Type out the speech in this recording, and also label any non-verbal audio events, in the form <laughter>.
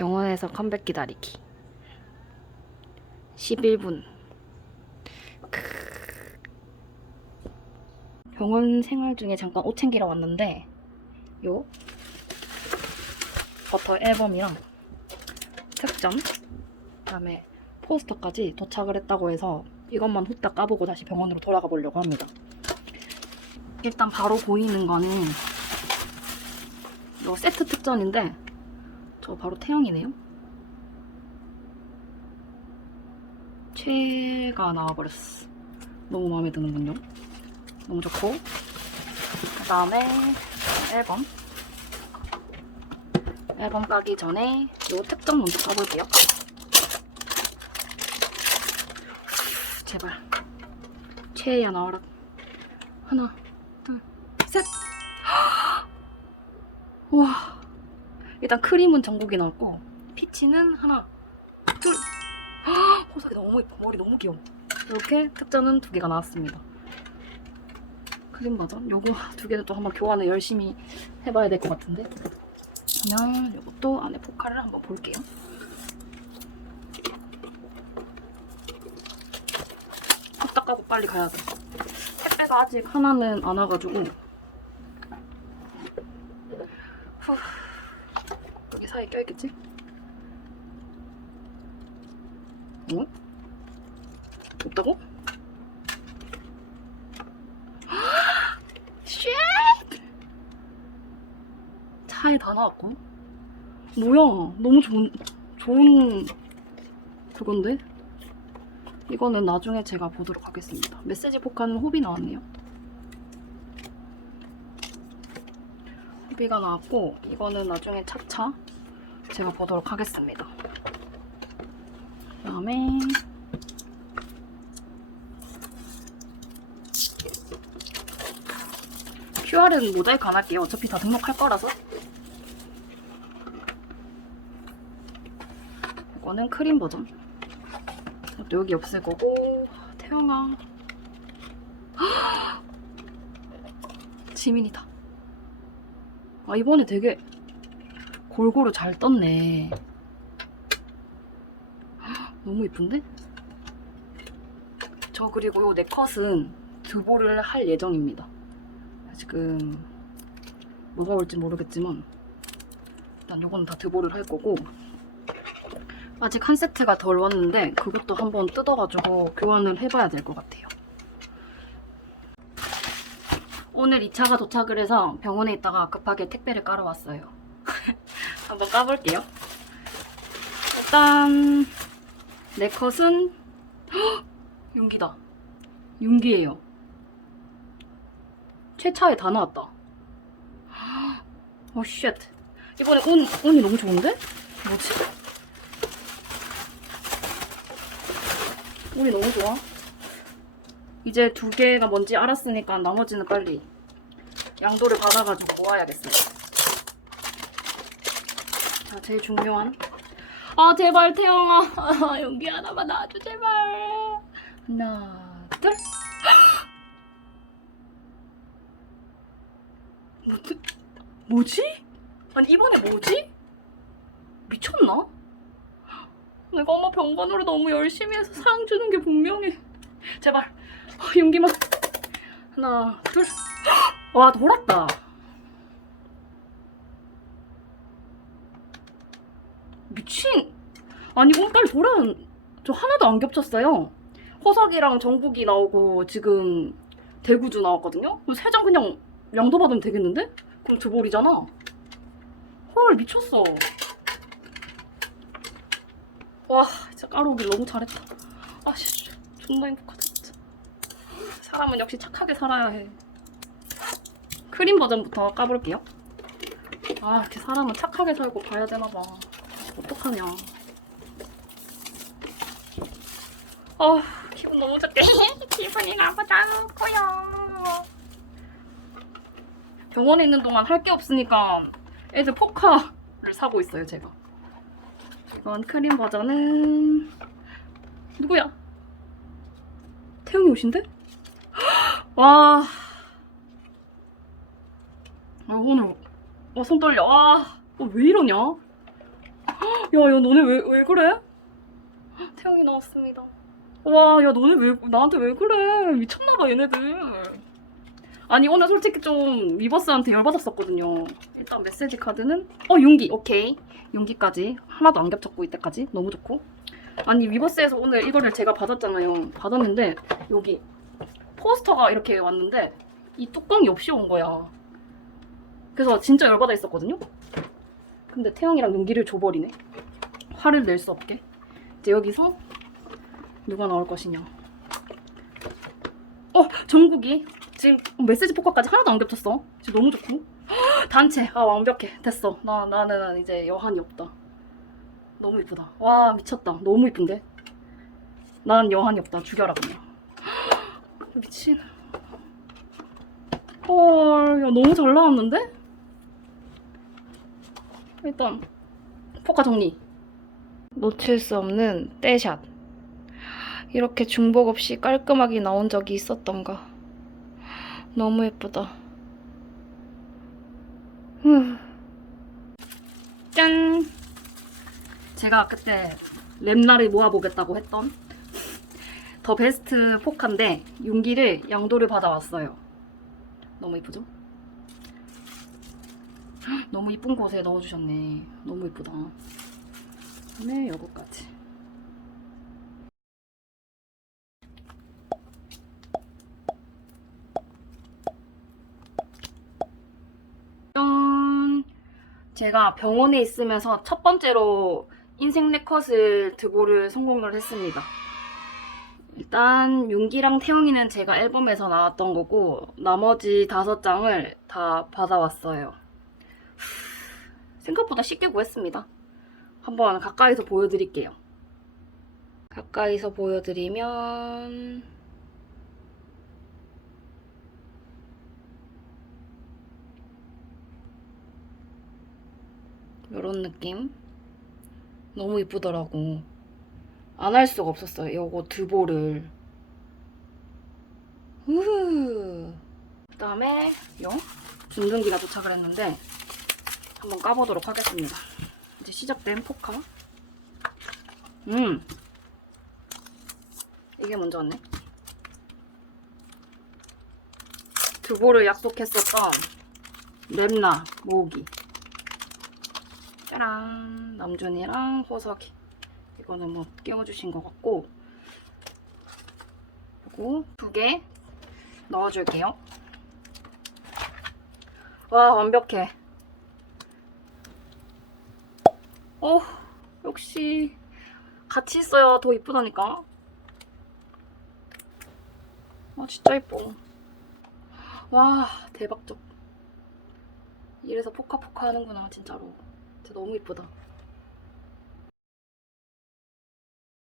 병원에서 컴백 기다리기. 11분. 병원 생활 중에 잠깐 옷 챙기러 왔는데 요 버터 앨범이랑 특전 그다음에 포스터까지 도착을 했다고 해서 이것만 후딱 까보고 다시 병원으로 돌아가 보려고 합니다. 일단 바로 보이는 거는 요 세트 특전인데 저 바로 태양이네요. 최가 나와버렸어. 너무 마음에 드는군요. 너무 좋고 그 다음에 앨범 앨범 까기 전에 요 특전 먼저 까볼게요. 제발 최애야 나와라. 하나, 둘, 셋. <gasps> 와. 일단 크림은 전국이 나왔고 피치는 하나, 둘. 호석이 너무 예뻐. 머리 너무 귀여워. 이렇게 특전은 두 개가 나왔습니다. 크림 버전. 요거 <laughs> 두 개는 또 한번 교환을 열심히 해봐야 될 것 같은데. 그러면 요것도 안에 포카를 한번 볼게요. 딱 까고 빨리 가야 돼. 택배가 아직 하나는 안 와가지고. 사이에 껴있겠지? 어? 없다고? <gasps> 쉣! 차에 다 나왔고. 뭐야? 너무 좋은, 좋은 그건데? 이거는 나중에 제가 보도록 하겠습니다. 메시지 포카는 호비 나왔네요. 호비가 나왔고, 이거는 나중에 차차 제가 보도록 하겠습니다. 그 다음에 QR은 모자이크 안 할게요. 어차피 다 등록할 거라서. 이거는 크림 버전. 이것도 여기 없을 거고 태영아 지민이다 아 이번에 되게 골고루 잘 떴네 너무 이쁜데? 저 그리고 요 네 컷은 드보를 할 예정입니다 지금 뭐가 올지 모르겠지만 일단 요거는 다 드보를 할 거고 아직 한 세트가 덜 왔는데 그것도 한번 뜯어가지고 교환을 해봐야 될 것 같아요. 오늘 2차가 도착을 해서 병원에 있다가 급하게 택배를 깔아 왔어요. <laughs> 한번 까볼게요. 일단 내 컷은 헉! 윤기다. 윤기예요. 최차에 다 나왔다. 오 쉣. 이번에 운 운이 너무 좋은데? 뭐지? 운이 너무 좋아. 이제 두 개가 뭔지 알았으니까 나머지는 빨리 양도를 받아가지고 모아야겠어요. 자, 제일 중요한. 아, 제발, 태영아. <laughs> 아, 연기 하나만 놔줘, 제발. 하나, 둘. <gasps> 뭐지? 뭐지? 아니, 이번에 뭐지? 미쳤나? <gasps> 내가 엄마 병원으로 너무 열심히 해서 상 주는 게 분명해. 제발. 어, 용기만. 하나, 둘. <gasps> 와, 돌았다. 미친. 아니, 오늘 돌아. 저 하나도 안 겹쳤어요. 호석이랑 정국이 나오고 지금 대구주 나왔거든요? 그럼 세 장 그냥 양도 받으면 되겠는데? 그럼 드볼이잖아. 헐, 미쳤어. 와 진짜 까로 오길 너무 잘했다 아씨 존나 행복하다 진짜 사람은 역시 착하게 살아야 해 크림 버전부터 까볼게요 아 이렇게 사람은 착하게 살고 봐야 되나봐 어떡하냐 아 기분 너무 좋게 기분이 너무 좋고요 병원에 있는 동안 할 게 없으니까 애들 포카를 사고 있어요 제가 이건 크림 버전은 누구야? 태영이 옷인데? <gasps> 와. 아, 오늘 와, 손 떨려. 와, 어, 왜 이러냐? 야, 야, 너네 왜, 왜 그래? 태영이 나왔습니다. 와, 야, 너네 왜, 나한테 왜 그래? 미쳤나봐, 얘네들. 아니, 오늘 솔직히 좀 위버스한테 열받았었거든요. 일단 메시지 카드는, 어, 용기, 오케이. 용기까지. 하나도 안 겹쳤고, 이때까지. 너무 좋고. 아니, 위버스에서 오늘 이거를 제가 받았잖아요. 받았는데, 여기 포스터가 이렇게 왔는데, 이 뚜껑이 없이 온 거야. 그래서 진짜 열받아 있었거든요? 근데 태영이랑 용기를 줘버리네. 화를 낼 수 없게. 이제 여기서 누가 나올 것이냐. 어, 정국이. 지금 메시지 포카까지 하나도 안 겹쳤어. 지금 너무 좋고. 단체. 아, 완벽해. 됐어. 나, 나는 이제 여한이 없다. 너무 이쁘다. 와, 미쳤다. 너무 이쁜데? 난 여한이 없다. 죽여라, 그냥. 미친. 헐, 야, 너무 잘 나왔는데? 일단, 포카 정리. 놓칠 수 없는 떼샷. 이렇게 중복 없이 깔끔하게 나온 적이 있었던가. 너무 예쁘다. 후. 짠! 제가 그때 랩날을 모아보겠다고 했던 더 베스트 포카인데 용기를 양도를 받아왔어요. 너무 예쁘죠? 헉, 너무 이쁜 곳에 넣어주셨네. 너무 예쁘다. 네, 요거까지. 짠! 제가 병원에 있으면서 첫 번째로 인생 네컷을 드보를 성공을 했습니다. 일단 윤기랑 태영이는 제가 앨범에서 나왔던 거고 나머지 다섯 장을 다 받아왔어요. 생각보다 쉽게 구했습니다. 한번 가까이서 보여드릴게요. 가까이서 보여드리면 이런 느낌? 너무 이쁘더라고. 안 할 수가 없었어요. 요거 드보를. 우후. 그 다음에 요 준등기가 도착을 했는데 한번 까보도록 하겠습니다. 이제 시작된 포카. 음. 이게 먼저 왔네. 드보를 약속했었던 렘나 모으기. 짜란 남준이랑 호석이. 이거는 뭐 끼워주신 것 같고. 그리고 두 개 넣어줄게요. 와 완벽해 어 역시 같이 있어야 더 이쁘다니까. 아 진짜 이뻐. 와 대박적. 이래서 포카포카 하는구나 진짜로. 진짜 너무 이쁘다